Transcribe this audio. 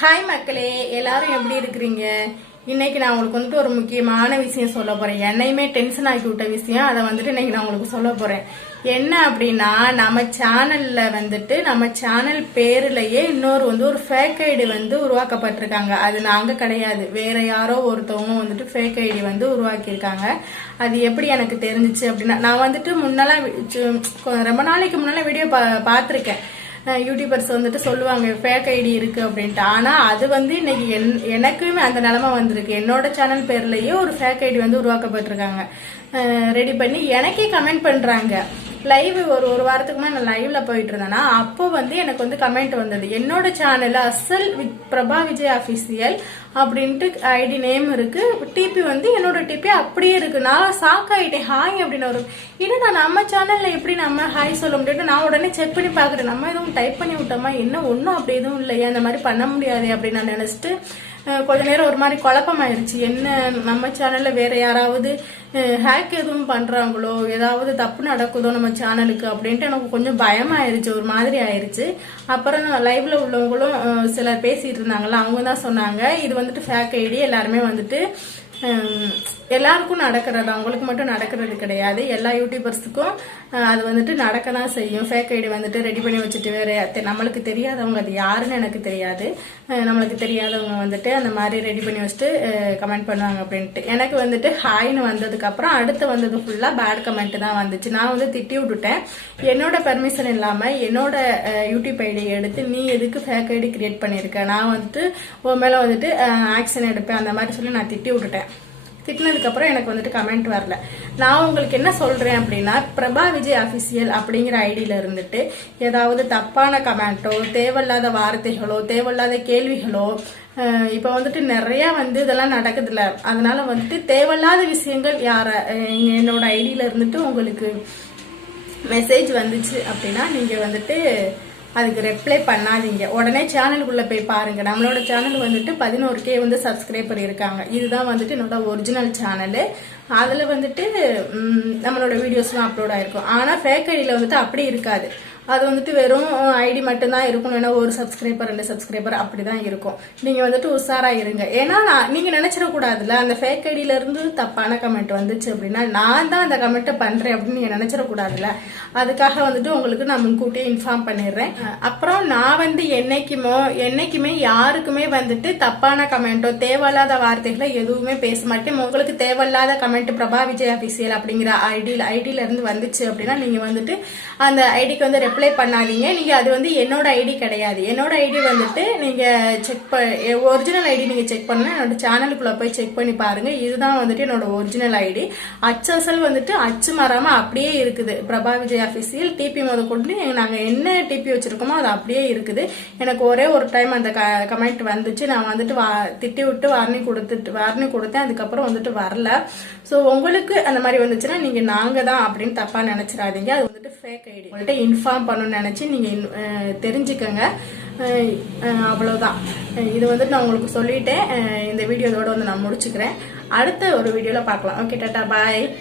Hi மக்களே எல்லாரும் எப்படி இருக்கிறீங்க? இன்னைக்கு நான் உங்களுக்கு வந்துட்டு ஒரு முக்கியமான விஷயம் சொல்ல போறேன். என்னையுமே டென்ஷன் ஆக்கி விட்ட விஷயம். அதை வந்துட்டு இன்னைக்கு நான் உங்களுக்கு சொல்ல போறேன். என்ன அப்படின்னா நம்ம சேனல்ல வந்துட்டு நம்ம சேனல் பேர்லயே இன்னொரு வந்து ஒரு ஃபேக் ஐடி வந்து உருவாக்கப்பட்டிருக்காங்க. அது நாங்க கிடையாது. வேற யாரோ ஒருத்தவங்க வந்துட்டு ஃபேக் ஐடி வந்து உருவாக்கியிருக்காங்க. அது எப்படி எனக்கு தெரிஞ்சிச்சு அப்படின்னா நான் வந்துட்டு முன்னெல்லாம் ரொம்ப நாளைக்கு முன்னெல்லாம் வீடியோ பா பார்த்துருக்கேன். யூடியூபர்ஸ் வந்துட்டு சொல்லுவாங்க ஃபேக் ஐடி இருக்கு அப்படின்ட்டு. ஆனா அது வந்து இன்னைக்கு என் எனக்குமே அந்த நிலமை வந்திருக்கு. என்னோட சேனல் பேர்லயே ஒரு ஃபேக் ஐடி வந்து உருவாக்கப்பட்டிருக்காங்க. ரெடி பண்ணி எனக்கே கமெண்ட் பண்றாங்க. லைவ் ஒரு ஒரு வாரத்துக்கு நான் லைவ்ல போயிட்டு இருந்தேன்னா அப்போ வந்து எனக்கு வந்து கமெண்ட் வந்தது. என்னோட சேனல் அசல் வித் பிரபா விஜய் அபிஷியல் அப்படின்ட்டு ஐடி நேம் இருக்கு. டிபி வந்து என்னோட டிபி அப்படியே இருக்கு. நான் ஷாக் ஆயிட்டேன். ஹாய் அப்படின்னு வரும் என்னடா நம்ம சேனல்ல எப்படி நம்ம ஹாய் சொல்ல முடியும் நான் உடனே செக் பண்ணி பாக்குறேன் நம்ம எதுவும் டைப் பண்ணி விட்டோமா? என்ன ஒன்றும் அப்படி எதுவும் இல்லையா. அந்த மாதிரி பண்ண முடியாது அப்படின்னு நான் நினைச்சிட்டு கொஞ்ச நேரம் ஒரு மாதிரி குழப்பமாயிருச்சு. என்ன நம்ம சேனல்ல வேற யாராவது ஹேக் எதுவும் பண்றாங்களோ ஏதாவது தப்பு நடக்குதோ நம்ம சேனலுக்கு அப்படின்ட்டு எனக்கு கொஞ்சம் பயமாயிருச்சு. ஒரு மாதிரி ஆயிருச்சு. அப்புறம் லைவ்ல உள்ளவங்களும் சிலர் பேசிட்டு இருந்தாங்களா அவங்க தான் சொன்னாங்க இது வந்துட்டு ஃபேக் ஐடி எல்லாருமே வந்துட்டு எல்லாருக்கும் நடக்கிறது? அவங்களுக்கு மட்டும் நடக்கிறது கிடையாது. எல்லா யூடியூபர்ஸுக்கும் அது வந்துட்டு நடக்க தான் செய்யும். ஃபேக் ஐடி வந்துட்டு ரெடி பண்ணி வச்சுட்டு வேறு நம்மளுக்கு தெரியாதவங்க அது யாருன்னு எனக்கு தெரியாது. நம்மளுக்கு தெரியாதவங்க வந்துட்டு அந்த மாதிரி ரெடி பண்ணி வச்சுட்டு கமெண்ட் பண்ணுவாங்க அப்படின்ட்டு. எனக்கு வந்துட்டு ஹாய்னு வந்ததுக்கப்புறம் அடுத்து வந்தது ஃபுல்லாக பேட் கமெண்ட் தான் வந்துச்சு. நான் வந்து திட்டி விட்டுட்டேன். என்னோட பெர்மிஷன் இல்லாமல் என்னோட யூடியூப் ஐடி எடுத்து நீ எதுக்கு ஃபேக் ஐடி கிரியேட் பண்ணியிருக்க நான் வந்துட்டு உன் மேலே வந்துட்டு ஆக்ஷன் எடுப்பேன். அந்த மாதிரி சொல்லி நான் திட்டி விட்டுட்டேன். திட்டினதுக்கப்புறம் எனக்கு வந்துட்டு கமெண்ட் வரல. நான் உங்களுக்கு என்ன சொல்றேன் அப்படின்னா பிரபா விஜய் அபிஷியல் அப்படிங்கிற ஐடியில இருந்துட்டு ஏதாவது தப்பான கமெண்ட்டோ தேவையில்லாத வார்த்தைகளோ தேவையில்லாத கேள்விகளோ இப்போ வந்துட்டு நிறைய வந்து இதெல்லாம் நடக்குதுல்ல. அதனால வந்துட்டு தேவையில்லாத விஷயங்கள் யார என்னோட ஐடியில இருந்துட்டு உங்களுக்கு மெசேஜ் வந்துச்சு அப்படின்னா நீங்க வந்துட்டு அதுக்கு ரெப்ளை பண்ணாதீங்க. உடனே சேனலுக்குள்ளே போய் பாருங்க. நம்மளோட சேனல் வந்துட்டு பதினோரு கே வந்து சப்ஸ்கிரைபர் இருக்காங்க. இதுதான் வந்துட்டு என்னோட ஒரிஜினல் சேனலு அதில் வந்துட்டு நம்மளோட வீடியோஸ்லாம் அப்லோட் ஆயிருக்கும். ஆனால் ஃபேக் ஐடியில் வந்துட்டு அப்படி இருக்காது. அது வந்துட்டு வெறும் ஐடி மட்டும்தான் இருக்கும் ஏன்னா ஒரு சப்ஸ்கிரைபர் ரெண்டு சப்ஸ்கிரைபர் அப்படிதான் இருக்கும். நீங்கள் வந்துட்டு உஷாராக இருங்க. ஏன்னா நான் நீங்க நினைச்சிடக்கூடாதுல்ல அந்த ஃபேக் ஐடியில இருந்து தப்பான கமெண்ட் வந்துச்சு அப்படின்னா நான் தான் அந்த கமெண்ட்டை பண்ணுறேன் அப்படின்னு நீங்கள் நினச்சிடக்கூடாதுல அதுக்காக வந்துட்டு உங்களுக்கு நான் முன்கூட்டியே இன்ஃபார்ம் பண்ணிடுறேன். அப்புறம் நான் வந்து என்னைக்குமோ என்னைக்குமே யாருக்குமே வந்துட்டு தப்பான கமெண்ட்டோ தேவையில்லாத வார்த்தைகளை எதுவுமே பேச மாட்டேன். உங்களுக்கு தேவையில்லாத கமெண்ட் பிரபா விஜய் அபிஷியல் அப்படிங்கிற ஐடியில் ஐடியிலேருந்து வந்துச்சு அப்படின்னா நீங்கள் வந்துட்டு அந்த ஐடிக்கு வந்து ரெப்ளை அப்ளை பண்ணாதீங்க. நீங்கள் அது வந்து என்னோட ஐடி கிடையாது. என்னோட ஐடி வந்துட்டு நீங்கள் செக் ஒரிஜினல் ஐடி நீங்கள் செக் பண்ணா என்னோட சேனலுக்குள்ளே போய் செக் பண்ணி பாருங்கள் இதுதான் வந்துட்டு என்னோட ஒரிஜினல் ஐடி அச்சசல் வந்துட்டு அச்சு மாறாமல் அப்படியே இருக்குது. பிரபா விஜய் ஆஃபீஸில் டிபி முத கொண்டு நாங்கள் என்ன டிபி வச்சுருக்கோமோ அது அப்படியே இருக்குது. எனக்கு ஒரே ஒரு டைம் அந்த க கமெண்ட் வந்துச்சு. நான் வந்துட்டு வா- திட்டி விட்டு வார்னிங் கொடுத்துட்டு வார்னிங் கொடுத்தேன். அதுக்கப்புறம் வந்துட்டு வரல. ஸோ உங்களுக்கு அந்த மாதிரி வந்துச்சுன்னா நீங்கள் நாங்கள் தான் அப்படின்னு தப்பாக நினச்சிடாதீங்க. அது வந்து ஃபேக் ஐடி உங்கள்கிட்ட இன்ஃபார்ம் பண்ணணும்னு நினச்சி நீங்கள் இன்- அவ்வளோதான் தெரிஞ்சுக்கங்க. இது வந்துட்டு நான் உங்களுக்கு சொல்லிட்டேன். இந்த வீடியோ இதோட வந்து நான் முடிச்சுக்கிறேன். அடுத்த ஒரு வீடியோவில் பார்க்கலாம். Okay tata. பாய்